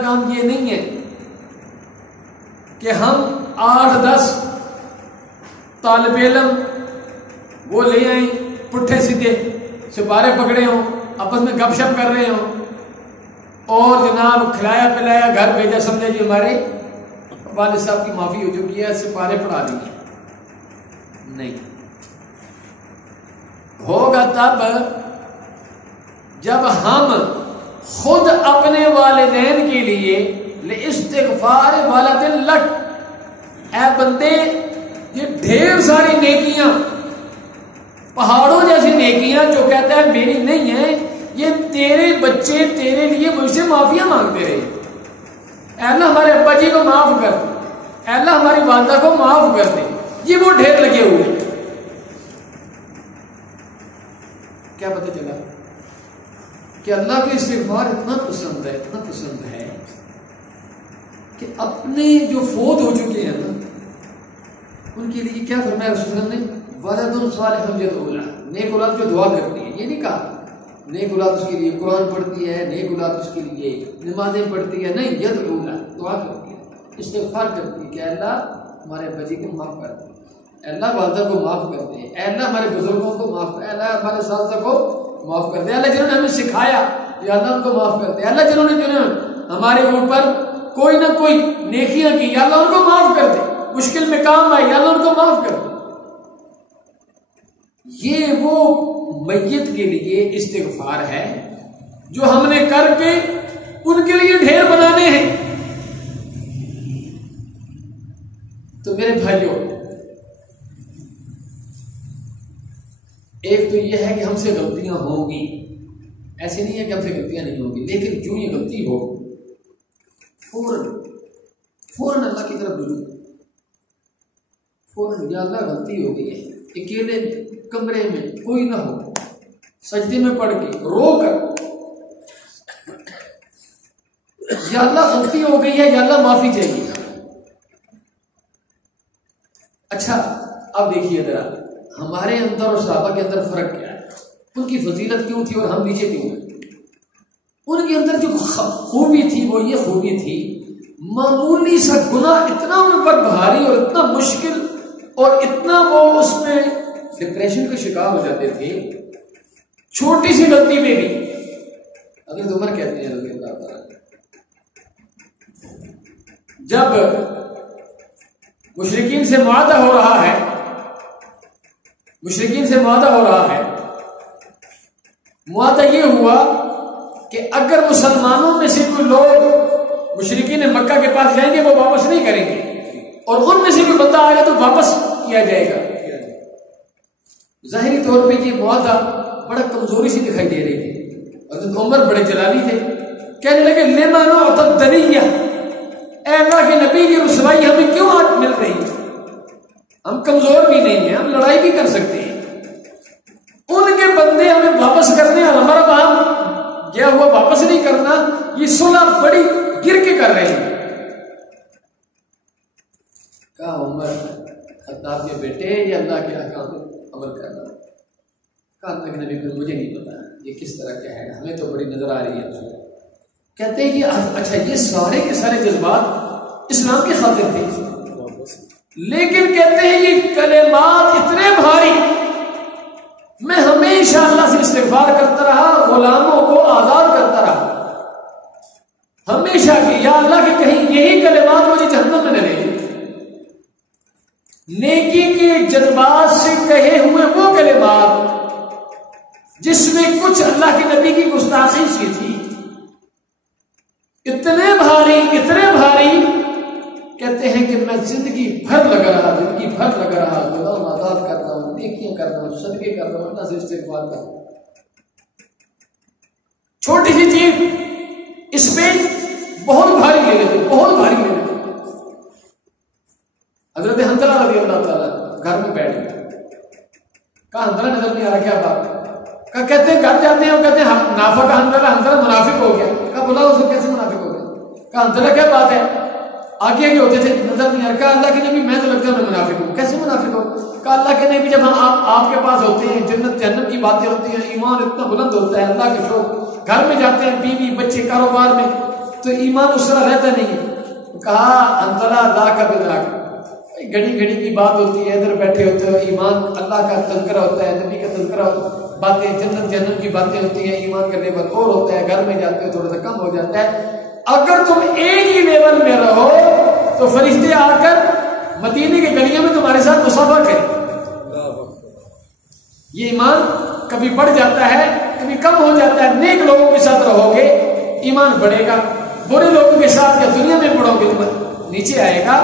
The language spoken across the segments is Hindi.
काम ये नहीं है कि हम 8-10 तालिब इल्म वो ले आए, पुट्ठे सीधे सिपारे पकड़े हों, आपस में गपशप कर रहे हों और जनाब खिलाया पिलाया घर भेजा, समझे जी हमारे वालिद साहब की माफी हो चुकी है, सिपारे पढ़ा दिए। नहीं, होगा तब जब हम खुद अपने वालिदैन के लिए इस्तिग़फ़ार वालिदिन लक, ऐ बंदे ये ढेर सारी नेकियां, पहाड़ों जैसी नेकियां जो कहता है मेरी नहीं है, ये तेरे बच्चे तेरे लिए मुझसे माफिया मांगते रहे। अल्लाह हमारे अब्बा जी को माफ कर दे, अल्लाह हमारी वालदा को माफ कर दे, ये वो ढेर लगे हुए हैं। क्या पता चला कि अल्लाह को इस्तिग़फ़ार इतना पसंद है, इतना पसंद है कि अपने जो फोत हो चुके हैं ना उनके लिए क्या फरमाया रसूल ने, वलदुन सालिहुन यदऊ लह, नेक औलाद जो दुआ करती है। ये नहीं कहा नेक औलाद उसके लिए कुरान पढ़ती है, नेक औलाद उसके लिए नमाजें पढ़ती है, नहीं, यदऊ लह, दुआ करती है, इस्तिग़फ़ार करती है कि अल्लाह हमारे बच्चे को माफ कर दे, अल्लाह वालदा को माफ कर दे, अल्लाह हमारे बुजुर्गों को माफ कर, अल्लाह हमारे साथ को माफ कर दे, अल्लाह जिन्होंने हमें सिखाया या अल्लाह उनको माफ कर दे, अल्लाह जिन्होंने हमारे ऊपर कोई ना कोई नेकियां की या अल्लाह उनको माफ कर दे, मुश्किल में काम आए या अल्लाह उनको माफ कर दे। ये वो मैयत के लिए इस्तिग़फ़ार है जो हमने करके उनके लिए ढेर बनाने हैं। तो मेरे भाइयों, एक तो यह है कि हमसे गलतियां होंगी, ऐसे नहीं है कि हमसे गलतियां नहीं होंगी, लेकिन जो ये गलती हो फौरन अल्लाह की तरफ रुजू, फौरन या अल्लाह गलती हो गई है, अकेले कमरे में कोई ना हो, सजदे में पड़ के रो कर या अल्लाह गलती हो गई है या अल्लाह माफी चाहिए। अच्छा, अब देखिए जरा हमारे अंदर और सहाबा के अंदर फर्क क्या है, उनकी फजीलत क्यों थी और हम नीचे क्यों हैं। उनके अंदर जो खूबी थी वो ये खूबी थी, मामूली सा गुनाह इतना उन पर भारी और इतना मुश्किल और इतना वो उसमें डिप्रेशन का शिकार हो जाते थे, छोटी सी गलती में भी। हज़रत उमर कहते हैं रज़ी अल्लाह ताला, जब मुशरिकीन से मुआहदा हो रहा है, मुशरिकीन से मुआहदा हो रहा है, मुआहदा ये हुआ कि अगर मुसलमानों में से कोई लोग मुशरिकीन मक्का के पास जाएंगे वो वापस नहीं करेंगे और उनमें से कोई बंदा आएगा तो वापस किया जाएगा। जाहिरी तौर पे ये मुआहदा बड़ा कमजोरी सी दिखाई दे रही थी। हज़रत उमर बड़े जलाली थे, कहने लगे लिमा नुअतद दनिया, ऐ अल्लाह के नबी की रुसवाई हमें क्यों आज मिल रही है, हम कमजोर भी नहीं है, हम लड़ाई भी कर सकते हैं, उनके बंदे हमें वापस करने और हमारा काम गया हुआ वापस नहीं करना, ये सुलह बड़ी गिर के कर रहे हैं। कहा उमर खत्ताब के बेटे ये अल्लाह के अहकाम पे अमल करना। कहा अल्लाह के नबी, मुझे नहीं पता ये किस तरह का है, हमें तो बड़ी नजर आ रही है। कहते हैं कि अच्छा ये सारे के सारे जज्बात इस्लाम के खातिर थे, लेकिन कहते हैं ये कलेमात इतने भारी, मैं हमेशा अल्लाह से इस्तिग़फ़ार करता रहा, गुलामों को आजाद करता रहा हमेशा कि या अल्लाह के कहीं यही कलेमात मुझे जहन्नम में न ले। नेकी के जज्बात से कहे हुए वो कलेमात जिसमें कुछ अल्लाह के नबी की गुस्ताखी सी थी, इतने भारी कहते हैं कि मैं जिंदगी भर लगा रहा, गुलाम आजाद कर रहा हूं, नेकियां कर रहा हूं, सदके कर रहा हूं, अल्लाह से इस्तिग़फ़ार कर रहा हूं। छोटी सी चीज इस पे बहुत भारी ले लेते, बहुत भारी ले लेते। हज़रत हंज़ला रज़ी अल्लाह ताला घर में बैठ गए, कहा हंज़ला नजर नहीं आ रहा, क्या बात? कहा कहते हैं घर जाते हैं और कहते हैं नाफा का हंज़ला मुनाफिक हो गया। कहा बुलाओ उसे, कैसे मुनाफिक हो गया? कहा हंज़ला क्या बात है, आगे होते थे नजर नहीं आ रहा। कहा अल्लाह के नबी मैं तो लगता है मैं मुनाफिक हूँ। कैसे मुनाफिक हो? कहा अल्लाह के नबी जब हम आपके पास होते हैं, जन्नत जहन्नम की बातें होती हैं, ईमान इतना बुलंद होता है, अल्लाह के शौक, घर में जाते हैं बीवी बच्चे कारोबार में, तो तो ईमान उस तरह रहता नहीं है। कहा अंतला दा का बिदा, घड़ी घड़ी की बात होती है, इधर बैठे होते हो, ईमान अल्लाह का तज़किरा होता है, नबी का तज़किरा, बातें जन्नत जहन्नम की बातें होती है, ईमान का लेवल और होता है, घर में जाते हो थोड़ा सा कम हो जाता है। अगर तुम एक ही लेवल में रहो तो फरिश्ते आकर मदीने की गलियों में तुम्हारे साथ मुसाफा करें। ये ईमान कभी बढ़ जाता है, कभी कम हो जाता है। नेक लोगों के साथ रहोगे ईमान बढ़ेगा, बुरे लोगों के साथ या दुनिया में पढ़ोगे तो नीचे आएगा।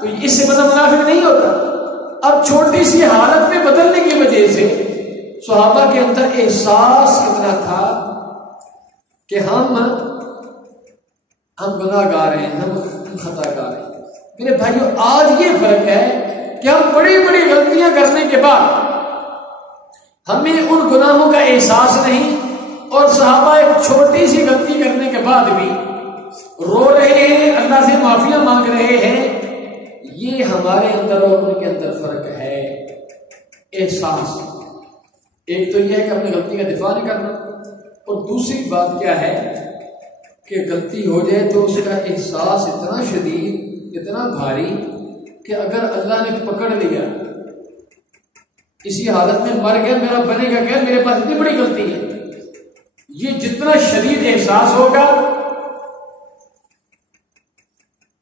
तो इससे मतलब मुनाफिक नहीं होता। अब छोटी सी हालत में बदलने की वजह से सहाबा के अंदर एहसास कितना था कि हम गुनाहगार हैं, हम खताकार हैं। मेरे भाइयों, आज ये फर्क है कि हम बड़ी बड़ी गलतियां करने के बाद हमें उन गुनाहों का एहसास नहीं, और सहाबा एक छोटी सी गलती करने के बाद भी रो रहे हैं, अल्लाह से माफिया मांग रहे हैं। ये हमारे अंदर और उनके अंदर फर्क है, एहसास। एक तो यह है कि अपनी गलती का दिफा नहीं करना, और दूसरी बात क्या है कि गलती हो जाए तो उसका एहसास इतना शदीद, इतना भारी कि अगर अल्लाह ने पकड़ लिया, इसी हालत में मर गया, मेरा बनेगा क्या, मेरे पास इतनी बड़ी गलती है, ये जितना शदीद एहसास होगा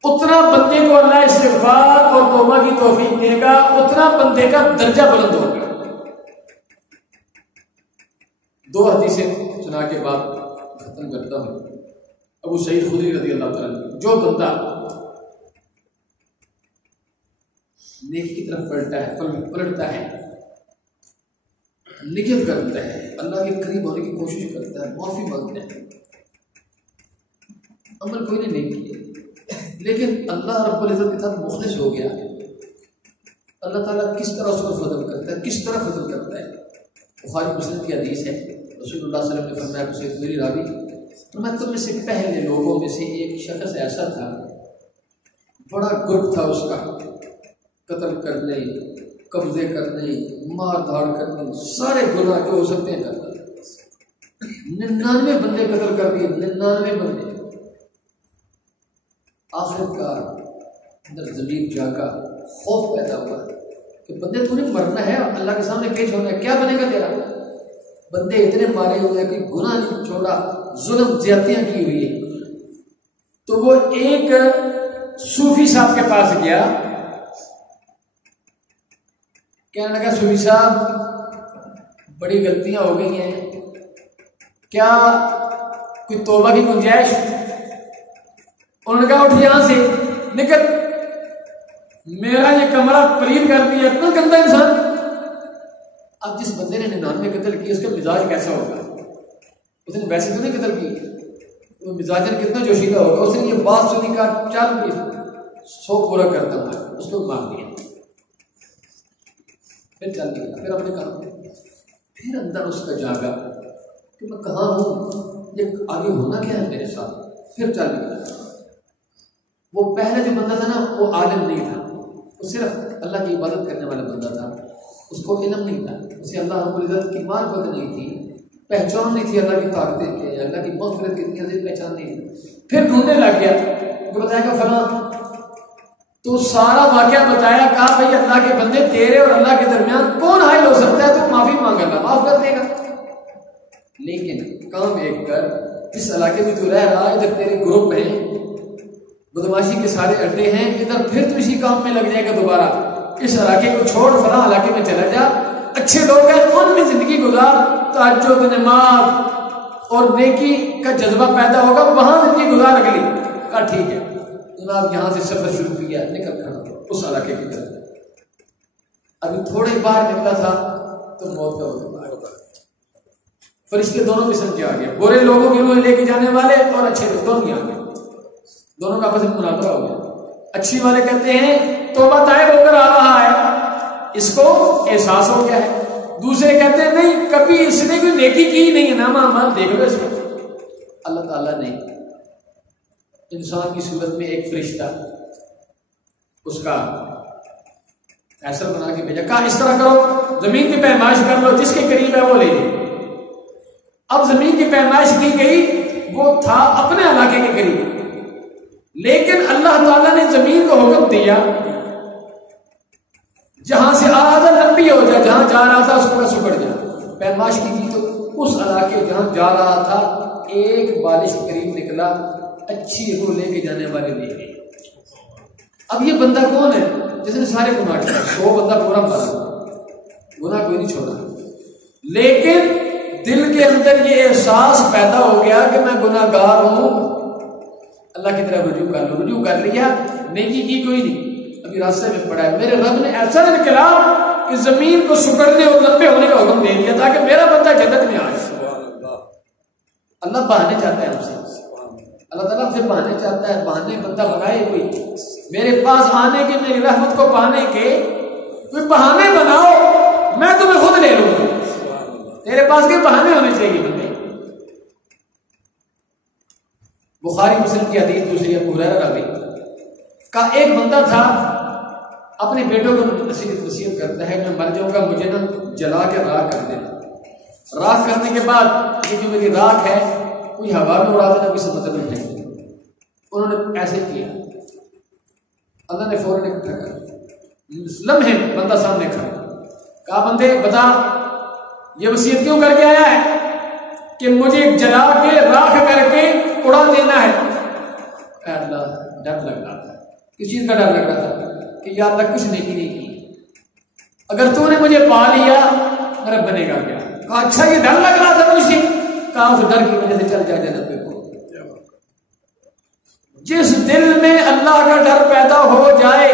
उतना बंदे को अल्लाह इस्तिग़फ़ार और तौबा की तौफीक देगा, उतना बंदे का दर्जा बुलंद होगा। दो हदीसें सुना के बाद खत्म करता हूं। अबू सईद खुदरी रज़ी अल्लाह तआला अन्हु, जो बंदा नेकी की तरफ पलटता है, नियत करता है, अल्लाह के करीब होने की कोशिश करता है, माफी मांगता है, अमल कोई ने नहीं किया लेकिन अल्लाह रब्बुल इज़्ज़त के साथ मुखलिस हो गया, अल्लाह ताला किस तरह उसको फजल करता है, किस तरह फजल करता है। बुखारी मुस्लिम की हदीस है, रसूलुल्लाह सल्लल्लाहु अलैहि वसल्लम ने फरमाया, उसे मेरी रावी फरमाया, तुम में से पहले लोगों में से एक शख्स ऐसा था, बड़ा गुट था उसका, कत्ल करने, कब्जे करने, मार धाड़ करने, सारे गुनाह जो हो सकते हैं करता। 99 बंदे कत्ल कर दिए, 99 बंदे। आखिरकार अंदर ज़मीर जागा, खौफ पैदा हुआ कि बंदे तूने मरना है, अल्लाह के सामने पेश होना है, क्या बनेगा तेरा। बंदे इतने मारे हुए हैं कि गुनाह नहीं छोड़ा, जुल्म ज्यादतियां की हुई है। तो वो एक सूफी साहब के पास गया, कहने लगा, सूफी साहब बड़ी गलतियां हो गई हैं, क्या कोई तौबा की गुंजाइश। उन्होंने कहा, उठ यहां से, निकल, मेरा ये कमरा पलीद कर दिया, इतना गंदा इंसान। अब जिस बंदे ने 99 कत्ल किए उसका मिजाज कैसा होगा। उसने वैसे तो नहीं कत्ल की, वो मिजाजन कितना जोशीला होगा। उसने ये बात सुनी का, चल 100 पूरा करता हूं, उसको मार दिया, फिर चल निकला, फिर अपने काम पे। फिर अंदर उसका जागा कि मैं कहाँ हूं, ये आगे होना क्या है मेरे साथ। फिर चल निकला। वो पहले जो बंदा था ना, वो आलिम नहीं था, वो सिर्फ अल्लाह की इबादत करने वाला बंदा था, उसको इल्म नहीं था, उसे अल्लाह रब्बुल इज़्ज़त की मार्फत नहीं थी, पहचान नहीं थी अल्लाह की ताकतें के, अल्लाह की मग़फ़िरत कितनी अजीम पहचान नहीं थी। फिर ढूंढने लग गया, तो बताया फलां, तो सारा वाक़या बताया, कहा भाई अल्लाह के बंदे, तेरे और अल्लाह के दरमियान कौन हाइल हो सकता है, तो माफी मांग, अल्लाह माफ कर देगा। लेकिन काम एक कर, जिस इलाके में तू रह रहा है, इधर तेरे ग्रुप हैं, बदमाशी के सारे अड्डे हैं, इधर फिर तू इसी काम में लग जाएगा दोबारा। इस इलाके को छोड़, फलां इलाके में चला जा, अच्छे लोग हैं, उनमें जिंदगी गुजार, तहज्जुद, नमाज और नेकी का जज्बा पैदा होगा, वहां जिंदगी गुजार अगली। कहा ठीक है जनाब, यहां से सफर शुरू किया, निकल खड़ा उस इलाके की तरफ। अभी थोड़े बाहर निकला था तो मौत का वक्त, फरिश्ते दोनों किस्म के आ गए, बुरे लोगों की रूह लेके जाने वाले और अच्छे लोग दोनों आ गए, दोनों का आपस में मुनाज़रा हो गया। अच्छी वाले कहते हैं तौबा ताइब होकर आ रहा है, इसको एहसास हो गया है। दूसरे कहते हैं नहीं, कभी इसने कोई नेकी की नहीं है, नामा अमल देख लो इसको। अल्लाह ताला ने इंसान की सूरत में एक फरिश्ता उसका फैसला बना के भेजा, कहा इस तरह करो, जमीन की पैमाइश कर लो, जिसके करीब है वो ले लो। अब जमीन की पैमाइश की गई, वो था अपने इलाके के करीब, लेकिन अल्लाह ताला ने जमीन को हुक्म दिया जहां से आधा लंबी हो जाए, जहां जा रहा था उसको सुकड़ जाए। पैमाश की थी तो उस इलाके जहां जा रहा था एक बारिश करीब निकला, अच्छी रूह लेके जाने वाले ले गए। अब ये बंदा कौन है जिसने सारे गुनाह किया? 100 बंदा पूरा मारा, गुनाह कोई नहीं छोड़ा, लेकिन दिल के अंदर ये एहसास पैदा हो गया कि मैं गुनाहगार हूं, अल्लाह की तरफ रुजू कर लिया, नेकी की कोई नहीं, अभी रास्ते में पड़ा है। मेरे रब ने ऐसा इनकलाब कि जमीन को सुकड़ने और लंबे होने का हुक्म दे दिया ताकि मेरा बंदा जन्नत में आ जाए। अल्लाह बहाने चाहता है हमसे, अल्लाह ताला हमसे बहाने चाहता है, बहाने बंदा बनाए कोई मेरे पास आने के, मेरी रहमत को पाने के कोई बहाने बनाओ, मैं तुम्हें खुद ले लूंगा। तेरे पास के बहाने होने चाहिए बंदे। बुखारी मुस्लिम की हदीस दूसरी अबू हुरैरा रज़ी का एक बंदा था, अपने बेटों को नसीहत करता है, मैं मर जाऊंगा, मुझे ना जला के राख कर देना, राख करने के बाद ये जो मेरी राख है कोई हवा में उड़ा देना, कोई मतलब नहीं। उन्होंने ऐसे किया, अल्लाह ने फौरन इकट्ठा कर लम्हे बंदा सामने खड़ा, कहा बंदे बता ये वसीयत क्यों करके आया है कि मुझे जला के राख करके उड़ा देना है? अल्लाह डर लग रहा था, किस चीज का डर लग रहा था कि यार तक कुछ नहीं की, अगर तूने मुझे पा लिया मेरा बनेगा क्या? कहा अच्छा ये डर लग रहा था मुझे, कहा उस डर की वजह से चल जाए जन्नत पे। जिस दिल में अल्लाह का डर पैदा हो जाए,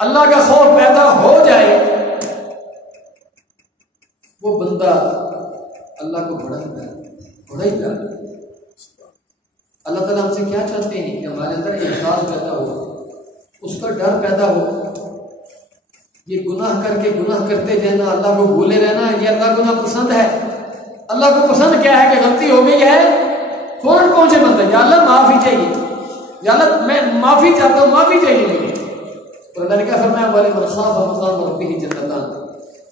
अल्लाह का खौफ पैदा हो जाए, वो बंदा अल्लाह को बड़ा ही प्यार। अल्लाह ताला हमसे क्या चाहते हैं कि हमारे अंदर एहसास पैदा हो, उसका डर पैदा हो। ये गुनाह करके गुनाह करते रहना, अल्लाह को भूले रहना, ये अल्लाह को ना पसंद है। अल्लाह को पसंद क्या है कि गलती हो गई है फौरन पहुंचे बंदा, या अल्लाह माफी चाहिए, या अल्लाह मैं माफी चाहता हूं, माफी चाहिए मुझे। और अल्लाह ने क्या फरमाया, वाले मन खाफ मकाम रब्बिही जन्नतान,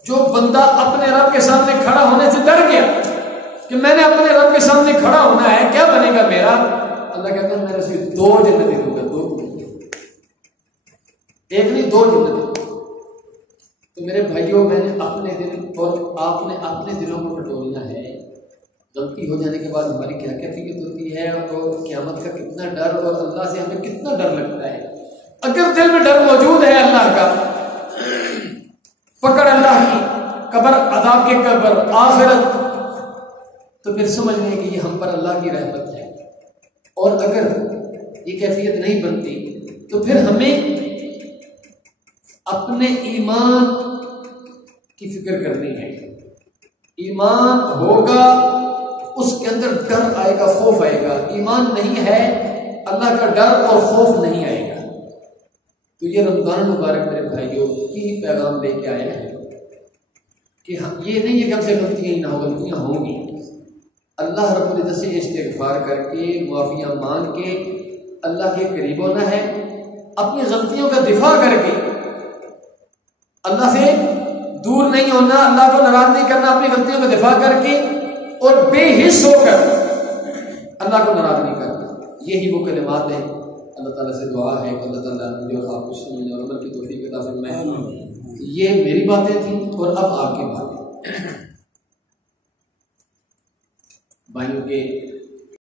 जो बंदा अपने रब के सामने खड़ा होने से डर गया कि मैंने अपने रब के सामने खड़ा होना है, क्या बनेगा मेरा? अल्लाह कहता है मैं उसे 2 जन्नतें दूंगा, 2, एक नहीं 2 जन्नतें। तो मेरे भाइयों, मैंने अपने दिल और आपने अपने दिलों को टटोलना है। गलती हो जाने के बाद हमारी क्या कैफियत होती है, और क़यामत का कितना डर, और अल्लाह से हमें कितना डर लगता है। अगर दिल में डर मौजूद है अल्लाह का, पकड़ अल्लाह की, कब्र, अज़ाब के कब्र, आखिरत, तो फिर समझ लें कि ये हम पर अल्लाह की रहमत है। और अगर ये कैफियत नहीं बनती तो फिर हमें अपने ईमान की फिक्र करनी है। ईमान होगा, उसके अंदर डर आएगा, खौफ आएगा। ईमान नहीं है, अल्लाह का डर और खौफ नहीं आएगा। तो ये रमजान मुबारक मेरे भाइयों की पैगाम लेके आया है कि ये नहीं है कि हमसे गलतियां ही ना हो, गलतियां होंगी। अल्लाह रब्बुल इज्जत से इस्तिग़फ़ार करके, माफिया मांग के अल्लाह के करीब होना है, अपनी गलतियों का दिफा करके अल्लाह से दूर नहीं होना, अल्लाह को नाराज नहीं करना, अपनी गलतियों का दिफा करके, और बेहिस होकर अल्लाह को नाराज नहीं करना। यही वो कलिमात है। अल्लाह ताला से दुआ है कि अल्लाह ताला मुझे और आपको सुनने और अमल की तौफीक अता फरमाए। ये मेरी बातें थी और अब आपकी बातें। भाइयों के